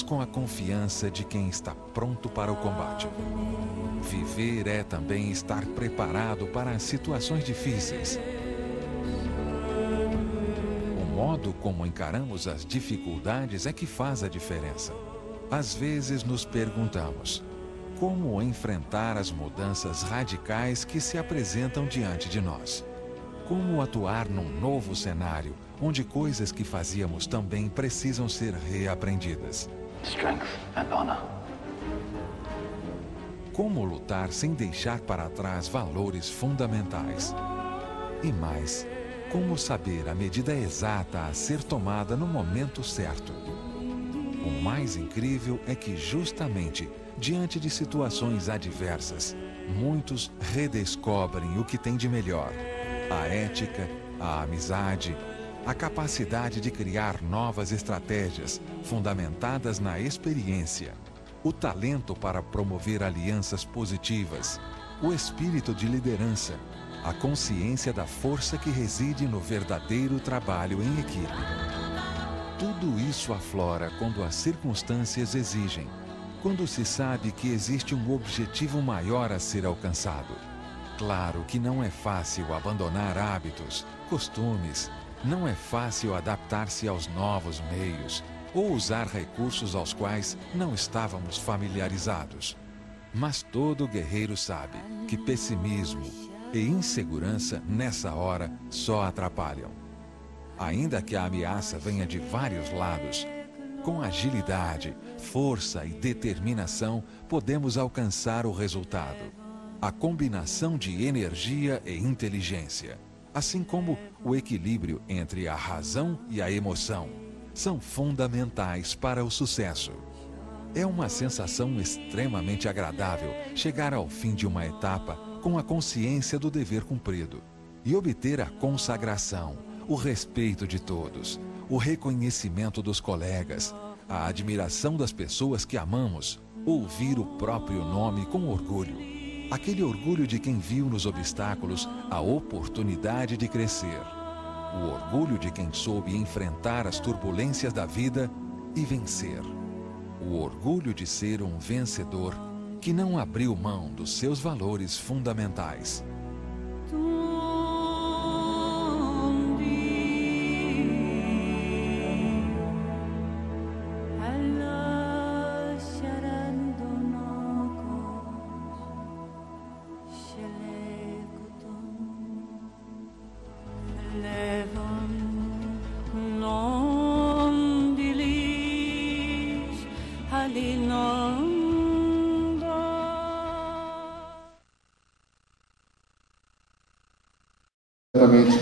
mas com a confiança de quem está pronto para o combate. Viver é também estar preparado para as situações difíceis. O modo como encaramos as dificuldades é que faz a diferença. Às vezes nos perguntamos: como enfrentar as mudanças radicais que se apresentam diante de nós? Como atuar num novo cenário, onde coisas que fazíamos também precisam ser reaprendidas? Strength and honor. Como lutar sem deixar para trás valores fundamentais? E mais, como saber a medida exata a ser tomada no momento certo? O mais incrível é que justamente diante de situações adversas, muitos redescobrem o que tem de melhor: a ética, a amizade, a capacidade de criar novas estratégias fundamentadas na experiência, o talento para promover alianças positivas, o espírito de liderança, a consciência da força que reside no verdadeiro trabalho em equipe. Tudo isso aflora quando as circunstâncias exigem, quando se sabe que existe um objetivo maior a ser alcançado. Claro que não é fácil abandonar hábitos, costumes, não é fácil adaptar-se aos novos meios ou usar recursos aos quais não estávamos familiarizados. Mas todo guerreiro sabe que pessimismo e insegurança nessa hora só atrapalham. Ainda que a ameaça venha de vários lados, com agilidade, força e determinação podemos alcançar o resultado. A combinação de energia e inteligência, assim como o equilíbrio entre a razão e a emoção, são fundamentais para o sucesso. É uma sensação extremamente agradável chegar ao fim de uma etapa com a consciência do dever cumprido e obter a consagração, o respeito de todos, o reconhecimento dos colegas, a admiração das pessoas que amamos, ouvir o próprio nome com orgulho. Aquele orgulho de quem viu nos obstáculos a oportunidade de crescer. O orgulho de quem soube enfrentar as turbulências da vida e vencer. O orgulho de ser um vencedor que não abriu mão dos seus valores fundamentais.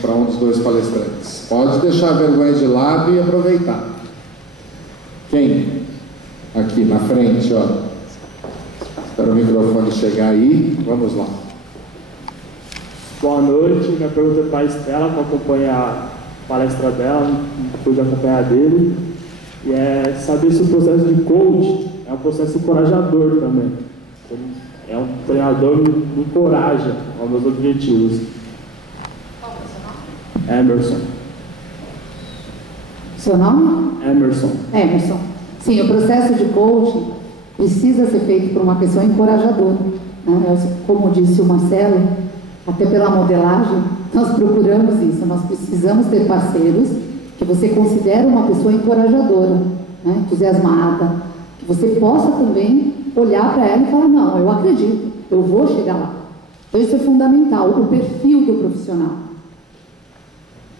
Para um dos dois palestrantes. Pode deixar a vergonha de lado e aproveitar. Quem? Aqui na frente, ó. Espera o microfone chegar aí. Vamos lá. Boa noite. Minha pergunta é para a Estela, para acompanhar a palestra dela, não pude acompanhar dele. E é saber se o processo de coach é um processo encorajador também. É um treinador que me encoraja aos meus objetivos. Emerson. Seu nome? Emerson. Emerson. Sim, o processo de coaching precisa ser feito por uma pessoa encorajadora. Né? Como disse o Marcelo, até pela modelagem, nós procuramos isso. Nós precisamos ter parceiros que você considere uma pessoa encorajadora, né? Entusiasmada, que você possa também olhar para ela e falar: não, eu acredito, eu vou chegar lá. Então isso é fundamental, o perfil do profissional.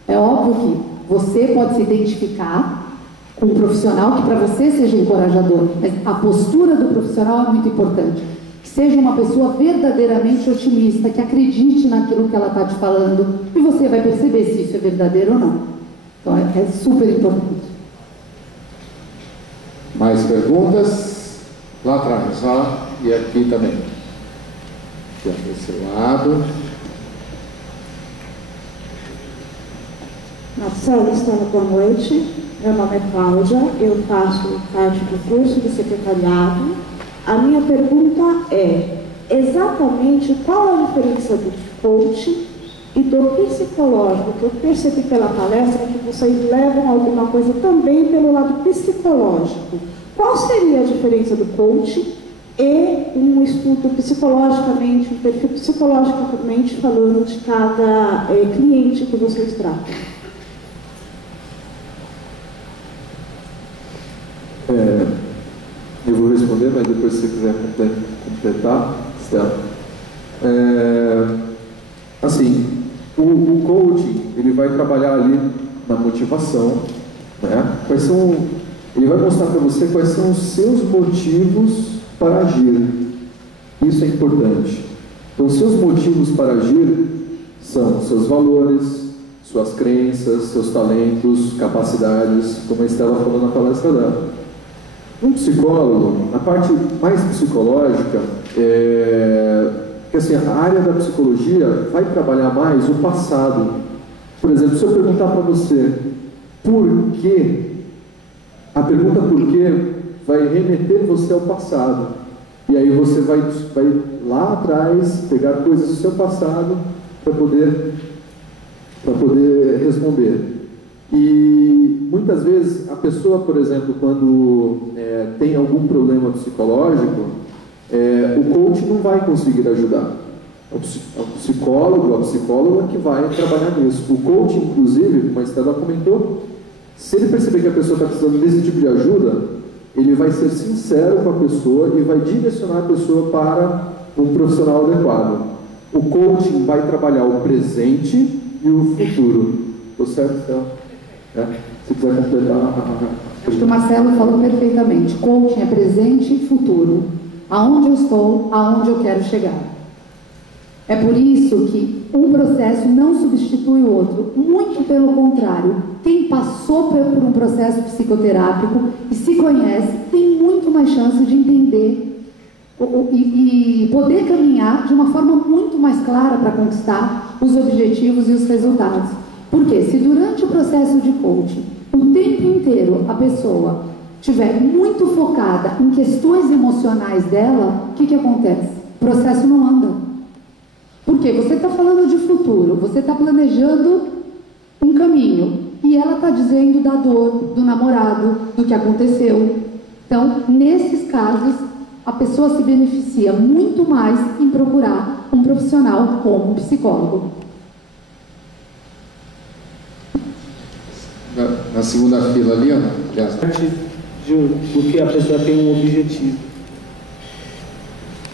É óbvio que você pode se identificar com um profissional que para você seja encorajador, mas a postura do profissional é muito importante. Que seja uma pessoa verdadeiramente otimista, que acredite naquilo que ela está te falando, e você vai perceber se isso é verdadeiro ou não. Então é super importante. Mais perguntas? Lá atrás, ó, e aqui também. Aqui desse lado. Marcelo, Estela, boa noite. Meu nome é Cláudia, eu faço parte do curso de secretariado. A minha pergunta é, exatamente qual a diferença do coach e do psicológico? Que eu percebi pela palestra que vocês levam alguma coisa também pelo lado psicológico. qual seria a diferença do coach e um estudo psicologicamente, um perfil psicologicamente falando de cada cliente que vocês tratam? Eu vou responder, mas depois se você quiser completar, Stella. Assim, o coaching, ele vai trabalhar ali na motivação, né? Ele vai mostrar para você quais são os seus motivos para agir. Isso é importante. Então, seus motivos para agir são seus valores, suas crenças, seus talentos, capacidades, como a Stella falou na palestra dela. Um psicólogo, a parte mais psicológica, que assim, a área da psicologia vai trabalhar mais o passado. Por exemplo, se eu perguntar para você por quê, a pergunta por quê vai remeter você ao passado. E aí você vai lá atrás pegar coisas do seu passado para poder responder. E muitas vezes a pessoa, por exemplo, quando tem algum problema psicológico, o coach não vai conseguir ajudar. O psicólogo, a psicóloga que vai trabalhar nisso. O coach, inclusive, como a Estela comentou, se ele perceber que a pessoa está precisando desse tipo de ajuda, ele vai ser sincero com a pessoa e vai direcionar a pessoa para um profissional adequado. O coaching vai trabalhar o presente e o futuro. Estou certo, Estela? Se quiser completar. Acho que o Marcelo falou perfeitamente. Coaching é presente e futuro. Aonde eu estou, aonde eu quero chegar. É por isso que um processo não substitui o outro. Muito pelo contrário. Quem passou por um processo psicoterápico e se conhece, tem muito mais chance de entender e poder caminhar de uma forma muito mais clara para conquistar os objetivos e os resultados. Porque se durante o processo de coaching, o tempo inteiro a pessoa estiver muito focada em questões emocionais dela, o que acontece? O processo não anda. Porque você está falando de futuro, você está planejando um caminho, e ela está dizendo da dor, do namorado, do que aconteceu. Então, nesses casos, a pessoa se beneficia muito mais em procurar um profissional como um psicólogo. Na segunda fila ali, ó. Do que a pessoa tem um objetivo.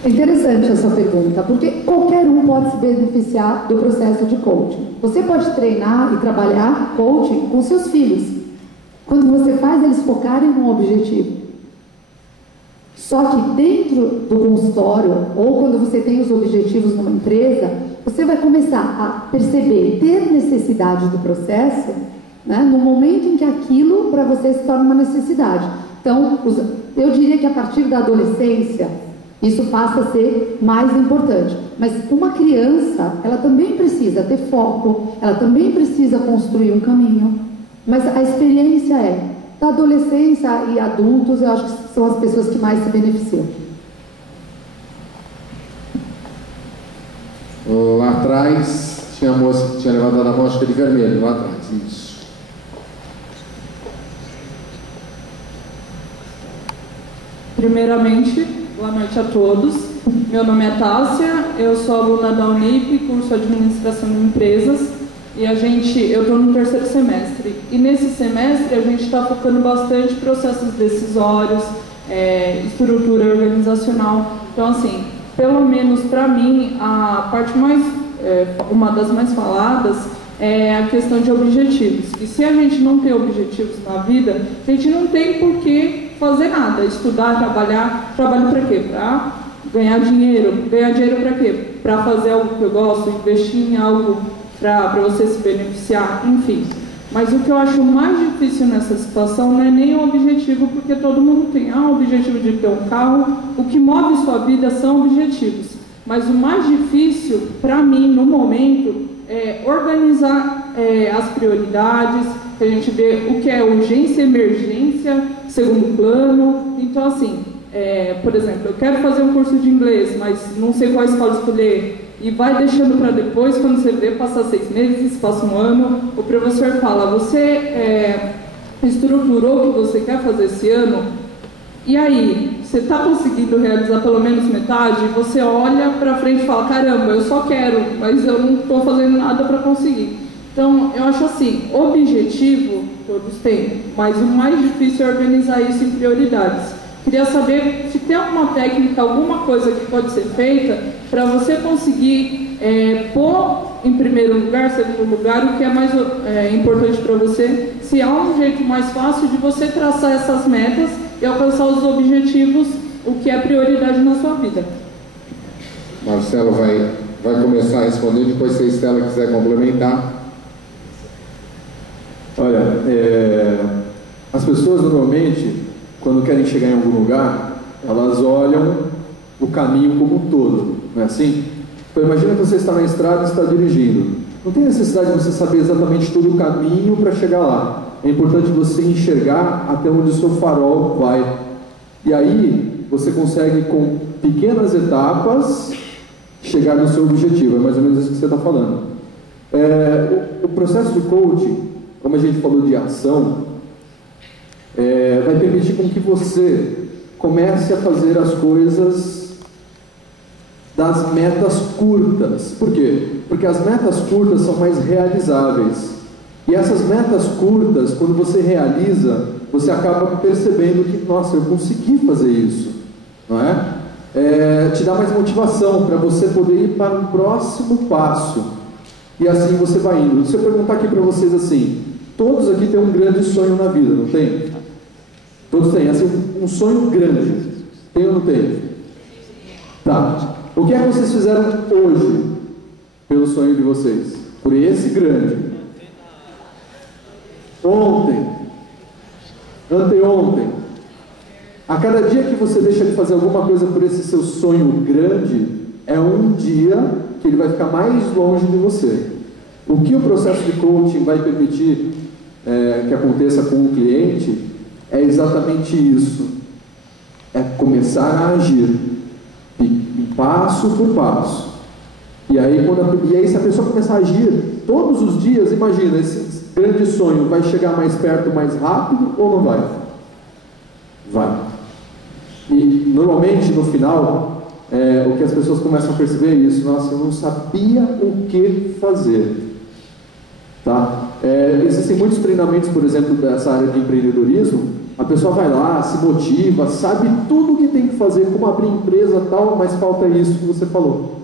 É interessante essa pergunta, porque qualquer um pode se beneficiar do processo de coaching. Você pode treinar e trabalhar coaching com seus filhos, quando você faz eles focarem num objetivo. Só que dentro do consultório, ou quando você tem os objetivos numa empresa, você vai começar a perceber, ter necessidade do processo, né, no momento em que aquilo para você se torna uma necessidade. Então, eu diria que a partir da adolescência, isso passa a ser mais importante. Mas uma criança, ela também precisa ter foco, ela também precisa construir um caminho. Mas a experiência da adolescência e adultos, eu acho que são as pessoas que mais se beneficiam. Lá atrás, tinha a moça que tinha levantado a mão, acho que de vermelho, lá atrás, isso. Primeiramente, boa noite a todos. Meu nome é Tássia, eu sou aluna da Unip, curso Administração de Empresas, e eu estou no 3º semestre. E nesse semestre a gente está focando bastante em processos decisórios, estrutura organizacional. Então, assim, pelo menos para mim, a parte uma das mais faladas é a questão de objetivos. E se a gente não tem objetivos na vida, a gente não tem por que fazer nada, estudar, trabalho para quê? Para ganhar dinheiro. Ganhar dinheiro para quê? Para fazer algo que eu gosto, investir em algo para você se beneficiar, enfim. Mas o que eu acho mais difícil nessa situação não é nem o objetivo, porque todo mundo tem o objetivo de ter um carro. O que move sua vida são objetivos. Mas o mais difícil, para mim, no momento, é organizar as prioridades, a gente vê o que é urgência, emergência, segundo plano. Então, assim, por exemplo, eu quero fazer um curso de inglês, mas não sei qual escola escolher, e vai deixando para depois, quando você vê, passa 6 meses, passa um ano, o professor fala, você estruturou o que você quer fazer esse ano? E aí, você está conseguindo realizar pelo menos metade, você olha para frente e fala, caramba, eu só quero, mas eu não estou fazendo nada para conseguir. Então, eu acho assim, objetivo todos têm, mas o mais difícil é organizar isso em prioridades. Queria saber se tem alguma técnica, alguma coisa que pode ser feita para você conseguir pôr em primeiro lugar, segundo lugar, o que é mais importante para você, se há um jeito mais fácil de você traçar essas metas e alcançar os objetivos, o que é prioridade na sua vida. Marcelo vai começar a responder, depois se a Estela quiser complementar. Olha, as pessoas normalmente, quando querem chegar em algum lugar, elas olham o caminho como um todo, não é assim? Então imagina que você está na estrada e está dirigindo. Não tem necessidade de você saber exatamente todo o caminho para chegar lá. É importante você enxergar até onde o seu farol vai. E aí você consegue, com pequenas etapas, chegar no seu objetivo. É mais ou menos isso que você está falando. O processo de coaching, como a gente falou de ação, vai permitir com que você comece a fazer as coisas das metas curtas. Por quê? Porque as metas curtas são mais realizáveis. E essas metas curtas, quando você realiza, você acaba percebendo que, nossa, eu consegui fazer isso, não é? Te dá mais motivação para você poder ir para um próximo passo. E assim você vai indo. Se eu perguntar aqui para vocês assim, todos aqui têm um grande sonho na vida, não tem? Todos têm, assim, um sonho grande. Tem ou não tem? Tá. O que é que vocês fizeram hoje pelo sonho de vocês? Por esse grande. Ontem. Anteontem. A cada dia que você deixa de fazer alguma coisa por esse seu sonho grande, é um dia que ele vai ficar mais longe de você. O que o processo de coaching vai permitir que aconteça com o cliente é exatamente isso. É começar a agir, passo por passo. E aí, se a pessoa começar a agir todos os dias, imagina, esse grande sonho vai chegar mais perto mais rápido ou não vai? Vai. E normalmente no final, o que as pessoas começam a perceber é isso: nossa, eu não sabia o que fazer. Tá? Existem muitos treinamentos, por exemplo, dessa área de empreendedorismo. A pessoa vai lá, se motiva, sabe tudo o que tem que fazer, como abrir empresa e tal, mas falta isso que você falou.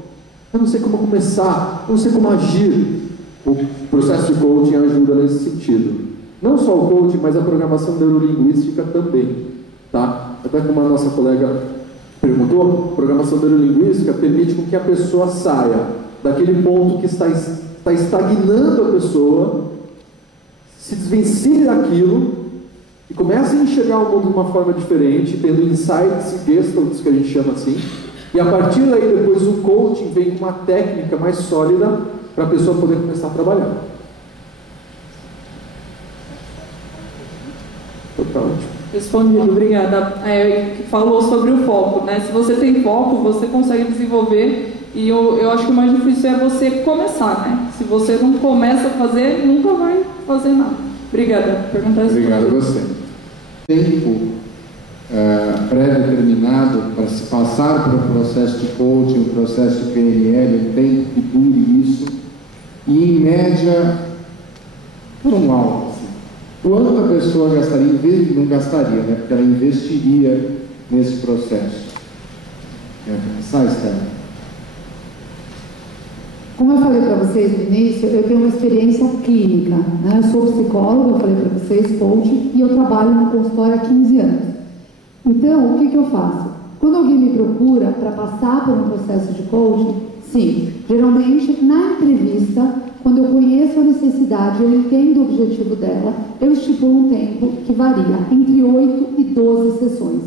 Eu não sei como começar, eu não sei como agir. O processo de coaching ajuda nesse sentido. Não só o coaching, mas a programação neurolinguística também. Tá? Até como a nossa colega perguntou, programação neurolinguística permite com que a pessoa saia daquele ponto que está estagnando a pessoa, se desvencilhe daquilo e comece a enxergar o mundo de uma forma diferente, tendo insights e gestalt, que a gente chama assim. E a partir daí, depois o coaching vem com uma técnica mais sólida para a pessoa poder começar a trabalhar. Total. Respondido, obrigada. Falou sobre o foco, né? Se você tem foco, você consegue desenvolver. E eu acho que o mais difícil é você começar, né? Se você não começa a fazer, nunca vai fazer nada. Obrigada. Obrigado a você. Tempo pré-determinado para se passar por um processo de coaching, um processo de PNL, um tempo que dure isso, e em média, por um alto, assim, quanto a pessoa gastaria, não gastaria, né? Porque ela investiria nesse processo. Quer começar, Estela? Como eu falei para vocês no início, eu tenho uma experiência clínica, né? Eu sou psicóloga, eu falei para vocês, coach, e eu trabalho no consultório há 15 anos. Então, o que eu faço? Quando alguém me procura para passar por um processo de coaching, sim, geralmente na entrevista, quando eu conheço a necessidade, eu entendo o objetivo dela, eu estipulo um tempo que varia entre 8 e 12 sessões.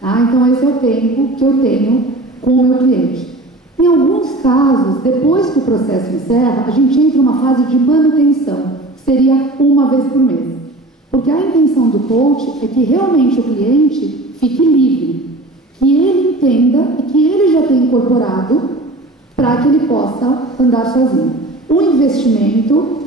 Tá? Então, esse é o tempo que eu tenho com o meu cliente. Em alguns casos, depois que o processo encerra, a gente entra em uma fase de manutenção, que seria uma vez por mês. Porque a intenção do coach é que realmente o cliente fique livre, que ele entenda e que ele já tenha incorporado para que ele possa andar sozinho. O investimento